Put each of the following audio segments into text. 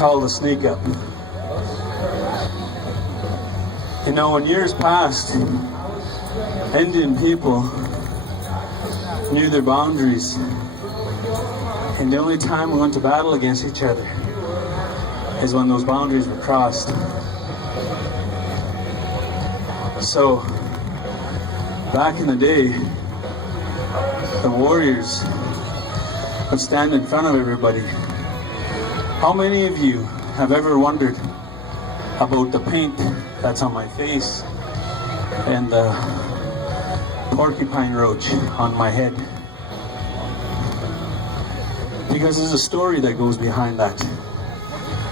called a sneak up. You know, in years past, Indian people knew their boundaries, and the only time we went to battle against each other is when those boundaries were crossed. So, back in the day, the warriors would stand in front of everybody. How many of you have ever wondered about the paint that's on my face and the porcupine roach on my head? Because there's a story that goes behind that,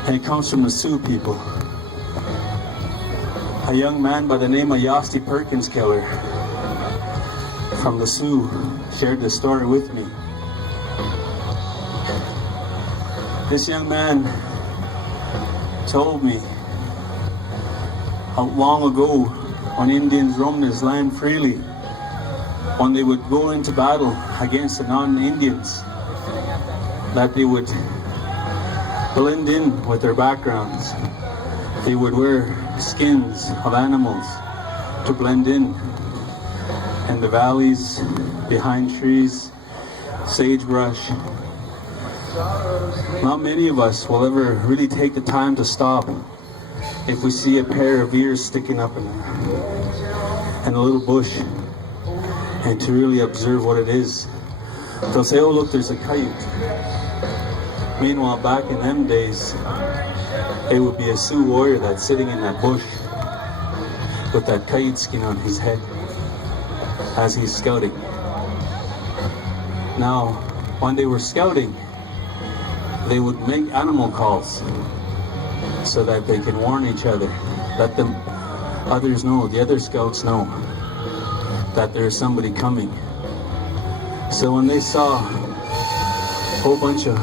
and it comes from the Sioux people. A young man by the name of Yosti Perkinskiller from the Sioux shared this story with me. This young man told me how long ago, when Indians roamed this land freely, when they would go into battle against the non-Indians, that they would blend in with their backgrounds. They would wear skins of animals to blend in the valleys, behind trees, sagebrush. Not many of us will ever really take the time to stop if we see a pair of ears sticking up in a little bush, and to really observe what it is. They'll say, oh look, there's a coyote. Meanwhile, back in them days, it would be a Sioux warrior that's sitting in that bush with that coyote skin on his head as he's scouting. Now, when they were scouting, they would make animal calls so that they can warn each other, let them others know, the other scouts know that there's somebody coming. So when they saw a whole bunch of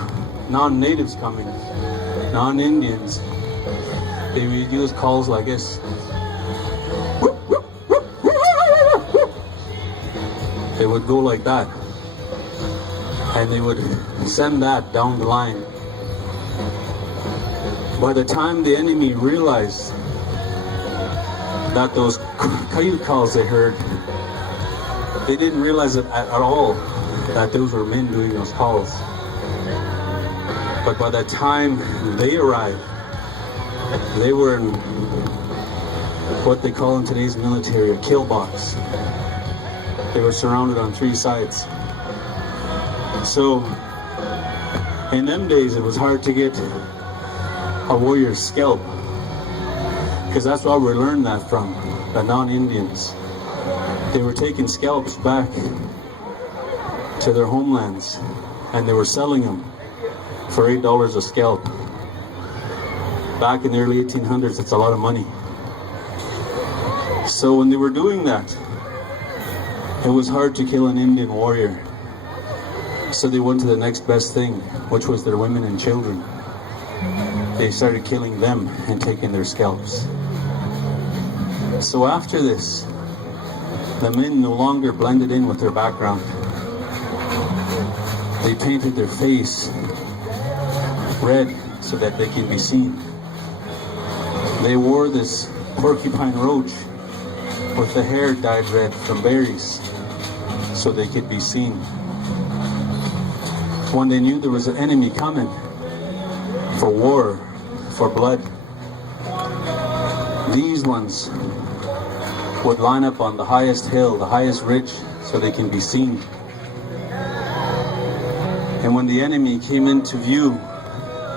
non-natives coming, non-Indians, they would use calls like this. They would go like that, and they would send that down the line. By the time the enemy realized that those coyote calls they heard, they didn't realize it at all that those were men doing those calls. But by the time they arrived, they were in what they call in today's military a kill box. They were surrounded on three sides. So in them days, it was hard to get a warrior's scalp, because that's where we learned that from, the non-Indians. They were taking scalps back to their homelands, and they were selling them for $8 a scalp. Back in the early 1800s, that's a lot of money. So when they were doing that, it was hard to kill an Indian warrior. So they went to the next best thing, which was their women and children. They started killing them and taking their scalps. So after this, the men no longer blended in with their background. They painted their face red so that they could be seen. They wore this porcupine roach with the hair dyed red from berries so they could be seen. When they knew there was an enemy coming for war, for blood, these ones would line up on the highest hill, the highest ridge, so they can be seen. And when the enemy came into view,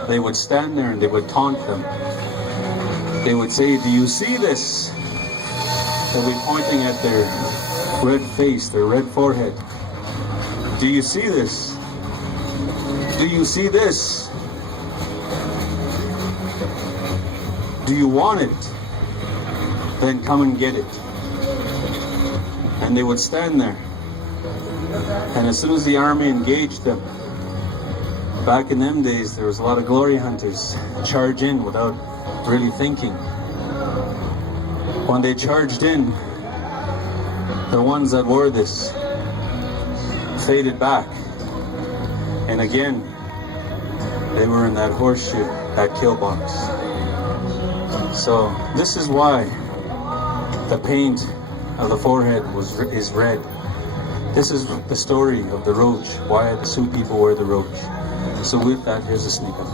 they would stand there and they would taunt them. They would say, do you see this? They'll be pointing at their red face, their red forehead. Do you see this? Do you see this? Do you want it? Then come and get it. And they would stand there. And as soon as the army engaged them, back in them days, there was a lot of glory hunters charge in without really thinking. When they charged in, the ones that wore this faded back. And again, they were in that horseshoe, at Killbox. So this is why the paint of the forehead is red. This is the story of the roach, why the Sioux people wear the roach. So with that, here's a snippet.